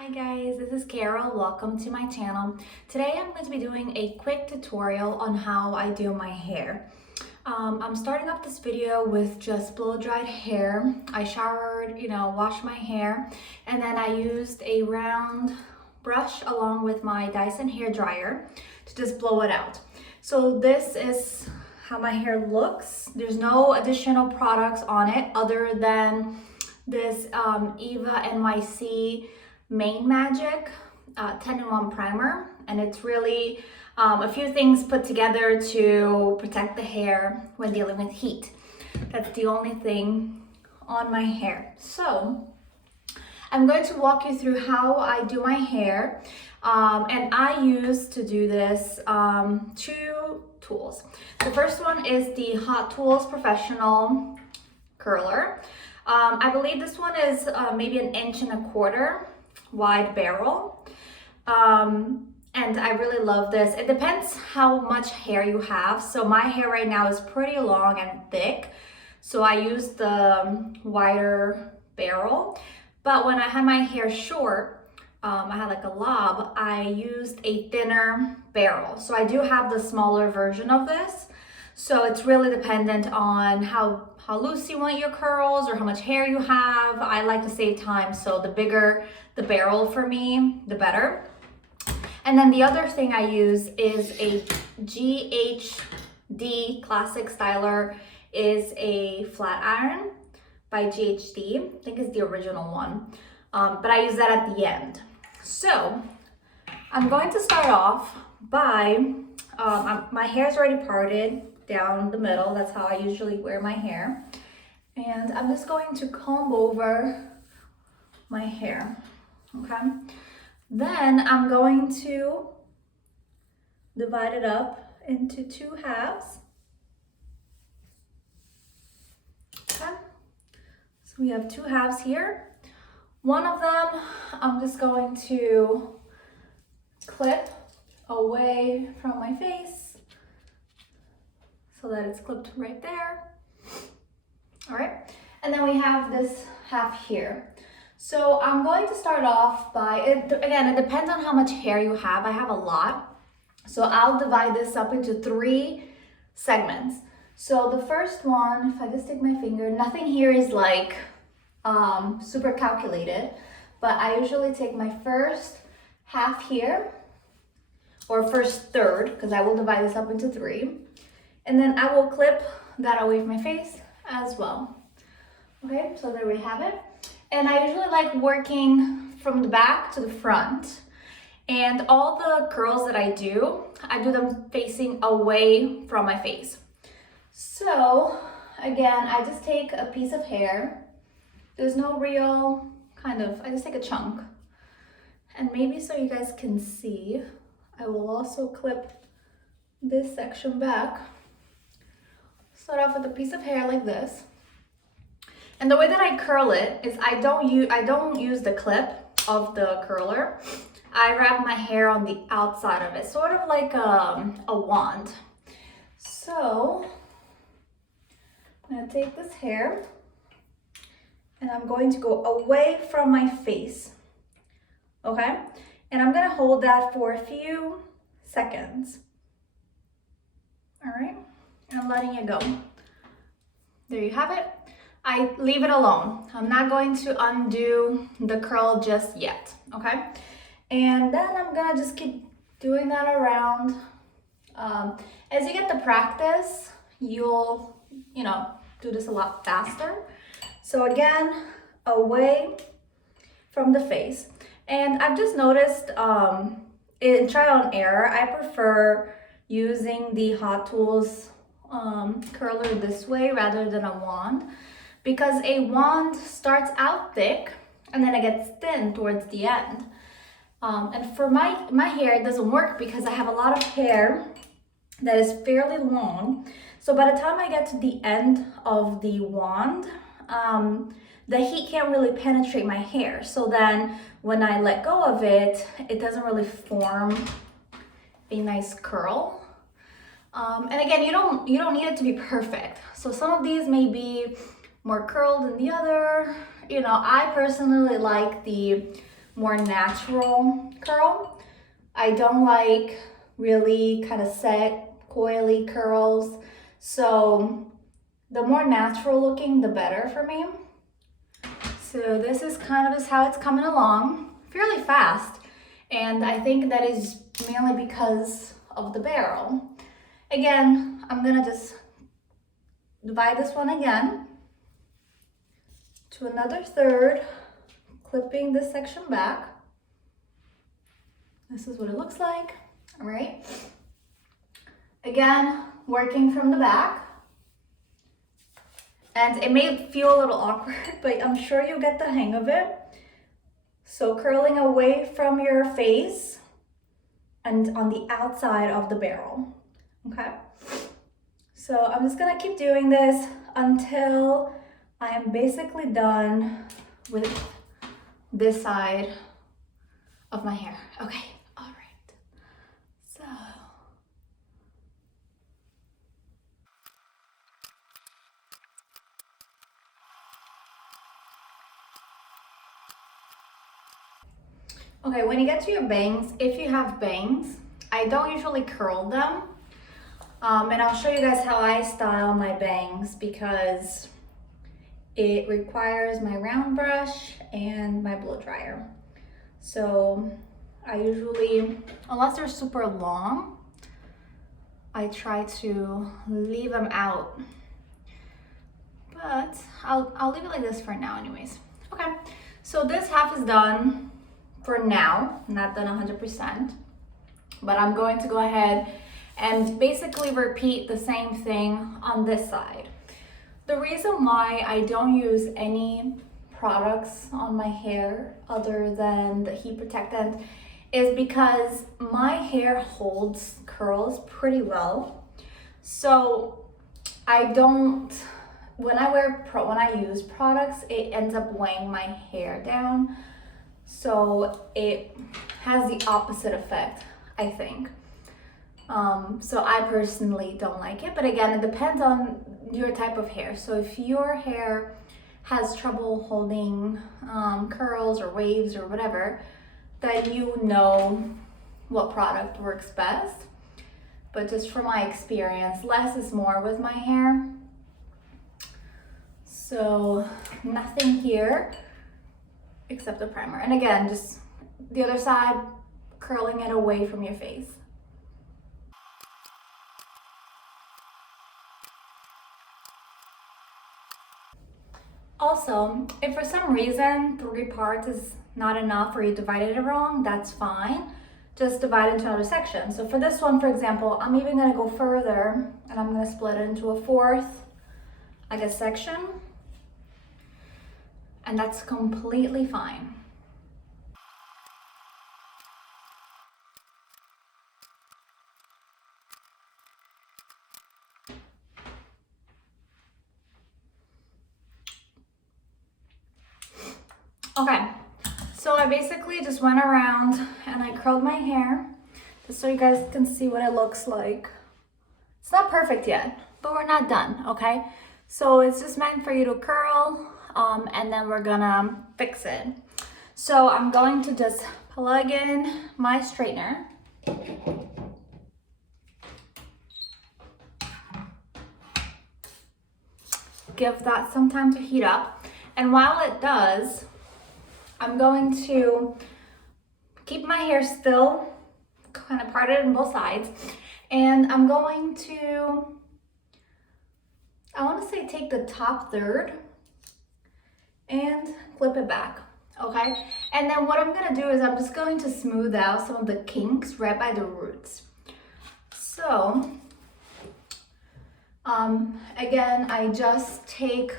Hi guys, this is Karol. Welcome to my channel. Today I'm going to be doing a quick tutorial on how I do my hair. I'm starting off this video with just blow-dried hair. I showered, washed my hair, and then I used a round brush along with my Dyson hair dryer to just blow it out. So this is how my hair looks. There's no additional products on it other than this Eva NYC Main Magic 10-in-1 primer, and it's really a few things put together to protect the hair when dealing with heat. That's the only thing on my hair. So I'm going to walk you through how I do my hair, and I use to do this two tools. The first one is the Hot Tools Professional Curler. I believe this one is maybe 1.25 inches wide barrel, and I really love this. It depends how much hair you have. So my hair right now is pretty long and thick, so I use the wider barrel. But when I had my hair short, I had like a lob, I used a thinner barrel. So I do have the smaller version of this. So it's really dependent on how loose you want your curls or how much hair you have. I like to save time, so the bigger the barrel for me, the better. And then the other thing I use is a GHD Classic Styler, is a flat iron by GHD. I think it's the original one, but I use that at the end. So I'm going to start off by, my hair's already parted down the middle. That's how I usually wear my hair. And I'm just going to comb over my hair, okay? Then I'm going to divide it up into 2 halves. Okay, so we have 2 halves here. One of them I'm just going to clip away from my face so that it's clipped right there. All right, and then we have this half here. So I'm going to start off by, again, it depends on how much hair you have. I have a lot, so I'll divide this up into 3 segments. So the first one, if I just take my finger, nothing here is like super calculated, but I usually take my first half here, or first third, because I will divide this up into 3. And then I will clip that away from my face as well. Okay, so there we have it. And I usually like working from the back to the front. And all the curls that I do them facing away from my face. So again, I just take a piece of hair. There's no real I just take a chunk. And maybe so you guys can see, I will also clip this section back. Start off with a piece of hair like this. And the way that I curl it is I don't use the clip of the curler. I wrap my hair on the outside of it, sort of like a wand. So I'm gonna take this hair and I'm going to go away from my face, okay? And I'm gonna hold that for a few seconds. All right, and I'm letting it go. There you have it. I leave it alone. I'm not going to undo the curl just yet, okay? And then I'm gonna just keep doing that around. As you get the practice, you'll, do this a lot faster. So again, away from the face. And I've just noticed in trial and error, I prefer using the Hot Tools curler this way rather than a wand, because a wand starts out thick and then it gets thin towards the end. And for my hair, it doesn't work because I have a lot of hair that is fairly long. So by the time I get to the end of the wand, the heat can't really penetrate my hair. So then when I let go of it, it doesn't really form a nice curl. And again, you don't need it to be perfect. So some of these may be more curled than the other. I personally like the more natural curl. I don't like really kind of set, coily curls. So the more natural looking, the better for me. So this is kind of how it's coming along, fairly fast. And I think that is mainly because of the barrel. Again, I'm gonna just divide this one again to another third, clipping this section back. This is what it looks like, all right? Again, working from the back. And it may feel a little awkward, but I'm sure you'll get the hang of it. So curling away from your face and on the outside of the barrel, okay? So I'm just gonna keep doing this until I am basically done with this side of my hair. Okay, all right. So. Okay, when you get to your bangs, if you have bangs, I don't usually curl them. And I'll show you guys how I style my bangs because it requires my round brush and my blow dryer. So I usually, unless they're super long, I try to leave them out. But I'll leave it like this for now anyways. Okay, so this half is done for now, not done 100%. But I'm going to go ahead and basically repeat the same thing on this side. The reason why I don't use any products on my hair other than the heat protectant is because my hair holds curls pretty well. So I don't, when I use products, it ends up weighing my hair down. So it has the opposite effect, I think. So I personally don't like it, but again, it depends on your type of hair. So if your hair has trouble holding curls or waves or whatever, then you know what product works best. But just from my experience, less is more with my hair. So nothing here except the primer. And again, just the other side, curling it away from your face. Also, if for some reason 3 parts is not enough or you divided it wrong, that's fine. Just divide it into another section. So for this one, for example, I'm even gonna go further and I'm gonna split it into a 4th, I guess, section. And that's completely fine. Okay, so I basically just went around and I curled my hair just so you guys can see what it looks like. It's not perfect yet, but we're not done, okay? So it's just meant for you to curl and then we're gonna fix it. So I'm going to just plug in my straightener. Give that some time to heat up. And while it does, I'm going to keep my hair still, kind of parted on both sides. And I'm going to, I want to say take the top third and flip it back, okay? And then what I'm gonna do is I'm just going to smooth out some of the kinks right by the roots. So, again, I just take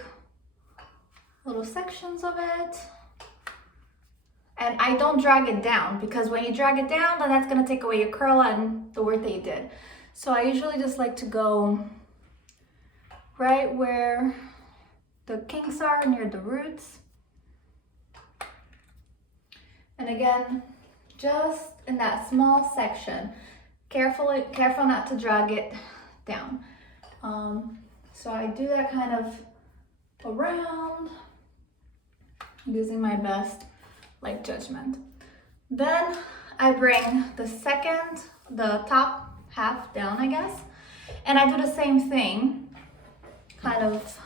little sections of it and I don't drag it down because when you drag it down, then that's gonna take away your curl and the work that you did. So I usually just like to go right where the kinks are near the roots. And again, just in that small section, careful not to drag it down. So I do that kind of around, using my best like judgment. Then I bring the top half down, I guess, and I do the same thing, kind of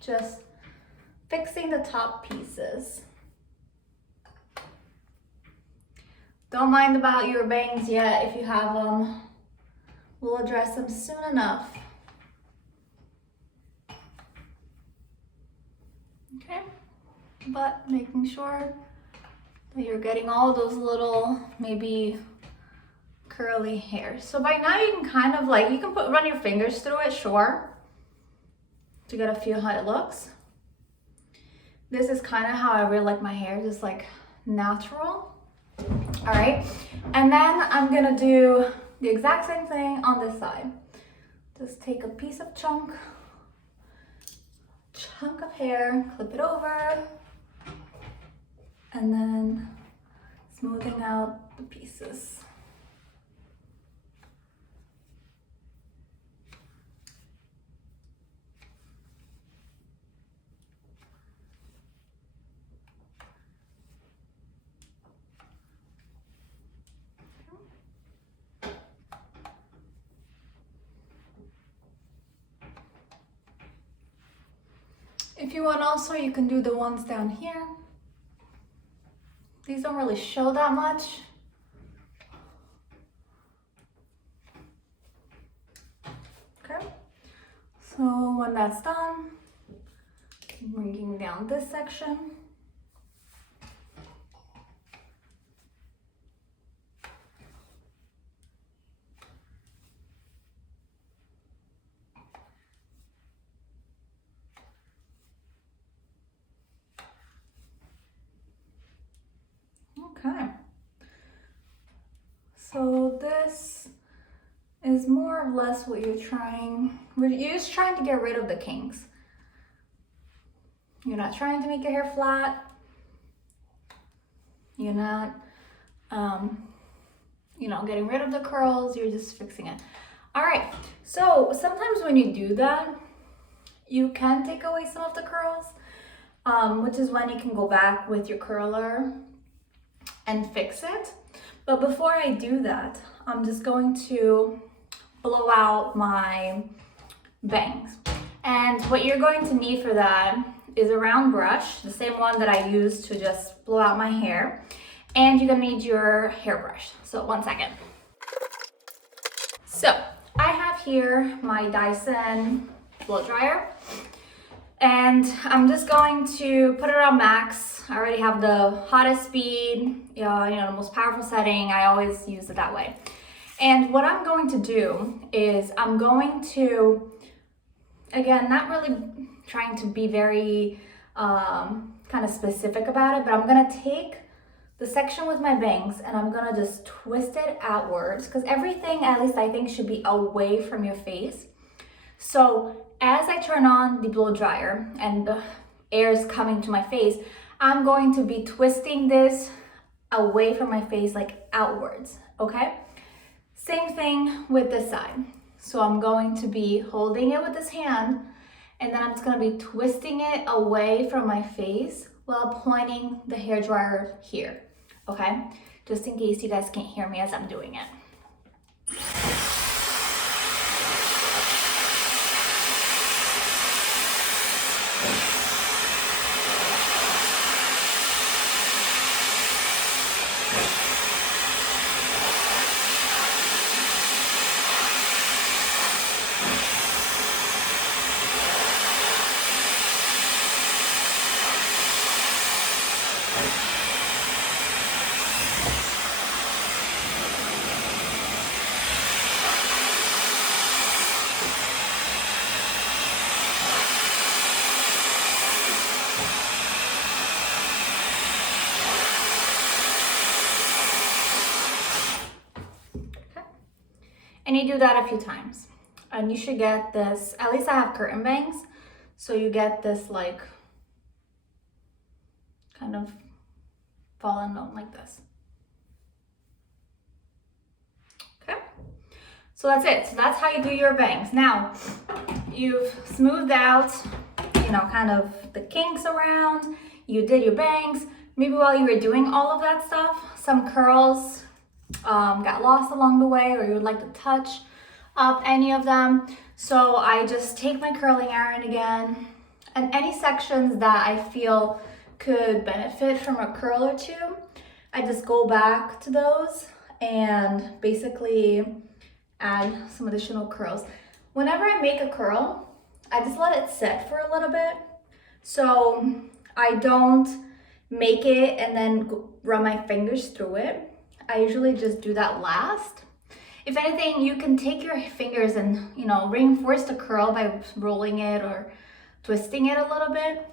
just fixing the top pieces. Don't mind about your bangs yet if you have them. We'll address them soon enough. Okay, but making sure that you're getting all those little maybe curly hairs. So by now you can kind of like, you can run your fingers through it, sure, to get a feel how it looks. This is kind of how I really like my hair, just like natural. All right, and then I'm gonna do the exact same thing on this side. Just take a piece of chunk of hair, clip it over, and then smoothing out the pieces. If you want also, you can do the ones down here. These don't really show that much. Okay, so when that's done, bringing down this section. Okay, so this is more or less what you're just trying to get rid of the kinks. You're not trying to make your hair flat. You're not, getting rid of the curls. You're just fixing it. All right, so sometimes when you do that, you can take away some of the curls, which is when you can go back with your curler and fix it. But before I do that, I'm just going to blow out my bangs. And what you're going to need for that is a round brush, the same one that I use to just blow out my hair. And you're gonna need your hairbrush. So 1 second. So I have here my Dyson blow dryer. And I'm just going to put it on max. I already have the hottest speed, the most powerful setting. I always use it that way. And what I'm going to do is I'm going to, again, not really trying to be very kind of specific about it, but I'm gonna take the section with my bangs and I'm gonna just twist it outwards, because everything, at least I think, should be away from your face. So as I turn on the blow dryer and the air is coming to my face, I'm going to be twisting this away from my face, like outwards, okay? Same thing with this side. So I'm going to be holding it with this hand, and then I'm just gonna be twisting it away from my face while pointing the hair dryer here, okay? Just in case you guys can't hear me as I'm doing it. And you do that a few times. And you should get this, at least I have curtain bangs, so you get this like kind of fallen out like this. Okay, so that's it. So that's how you do your bangs. Now, you've smoothed out, kind of the kinks around, you did your bangs. maybe while you were doing all of that stuff, some curls got lost along the way, or you would like to touch up any of them. So I just take my curling iron again, and any sections that I feel could benefit from a curl or two, I just go back to those and basically add some additional curls. Whenever I make a curl, I just let it sit for a little bit. So I don't make it and then run my fingers through it. I usually just do that last. If anything, you can take your fingers and, you know, reinforce the curl by rolling it or twisting it a little bit,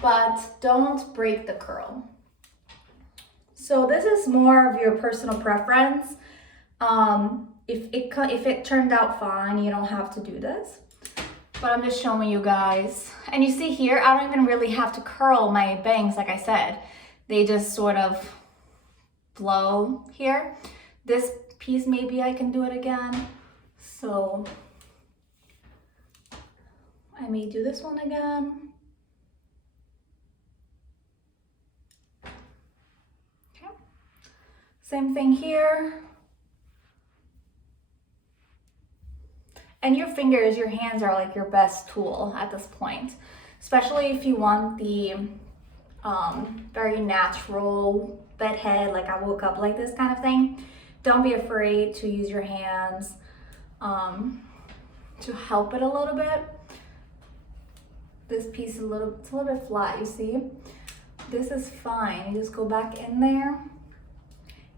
but don't break the curl. So this is more of your personal preference. If it turned out fine, you don't have to do this, but I'm just showing you guys. And you see here, I don't even really have to curl my bangs. Like I said, they just sort of flow here. This piece, maybe I can do it again. So I may do this one again. Okay. Same thing here. And your fingers, your hands are like your best tool at this point, especially if you want the very natural bedhead, like I woke up like this kind of thing. Don't be afraid to use your hands to help it a little bit. This piece it's a little bit flat, you see? This is fine. You just go back in there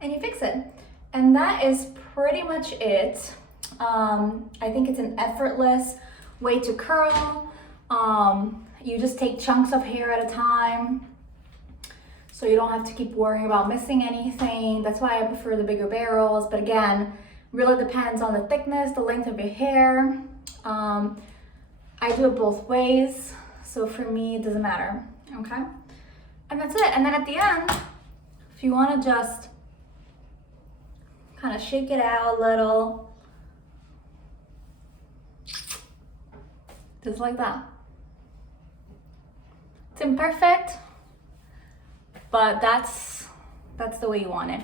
and you fix it. And that is pretty much it. I think it's an effortless way to curl. You just take chunks of hair at a time, so you don't have to keep worrying about missing anything. That's why I prefer the bigger barrels. But again, really depends on the thickness, the length of your hair. I do it both ways, so for me, it doesn't matter, okay? And that's it. And then at the end, if you wanna just kind of shake it out a little, just like that. It's imperfect, but that's the way you want it.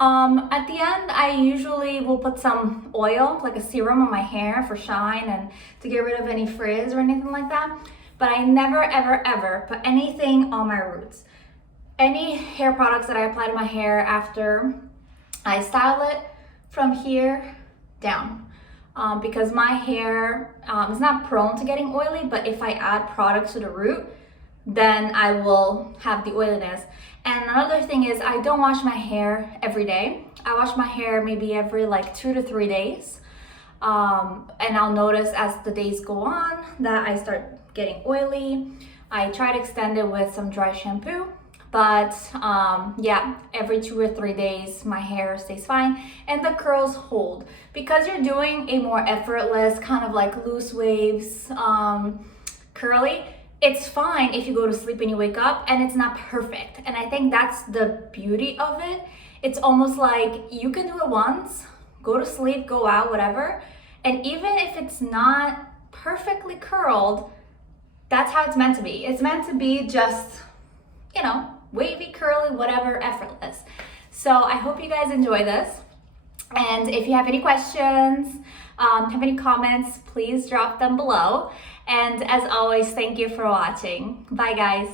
At the end, I usually will put some oil, like a serum on my hair for shine and to get rid of any frizz or anything like that. But I never, ever, ever put anything on my roots. Any hair products that I apply to my hair after I style it from here down. Because my hair is not prone to getting oily, but if I add products to the root, then I will have the oiliness. And another thing is, I don't wash my hair every day. I wash my hair maybe every like 2 to 3 days. And I'll notice as the days go on that I start getting oily. I try to extend it with some dry shampoo. But yeah, every 2 or 3 days, my hair stays fine and the curls hold. Because you're doing a more effortless, kind of like loose waves, curly, it's fine if you go to sleep and you wake up and it's not perfect. And I think that's the beauty of it. It's almost like you can do it once, go to sleep, go out, whatever. And even if it's not perfectly curled, that's how it's meant to be. It's meant to be just, you know, wavy, curly, whatever, effortless. So I hope you guys enjoy this. And if you have any questions, have any comments, please drop them below. And as always, thank you for watching. Bye guys.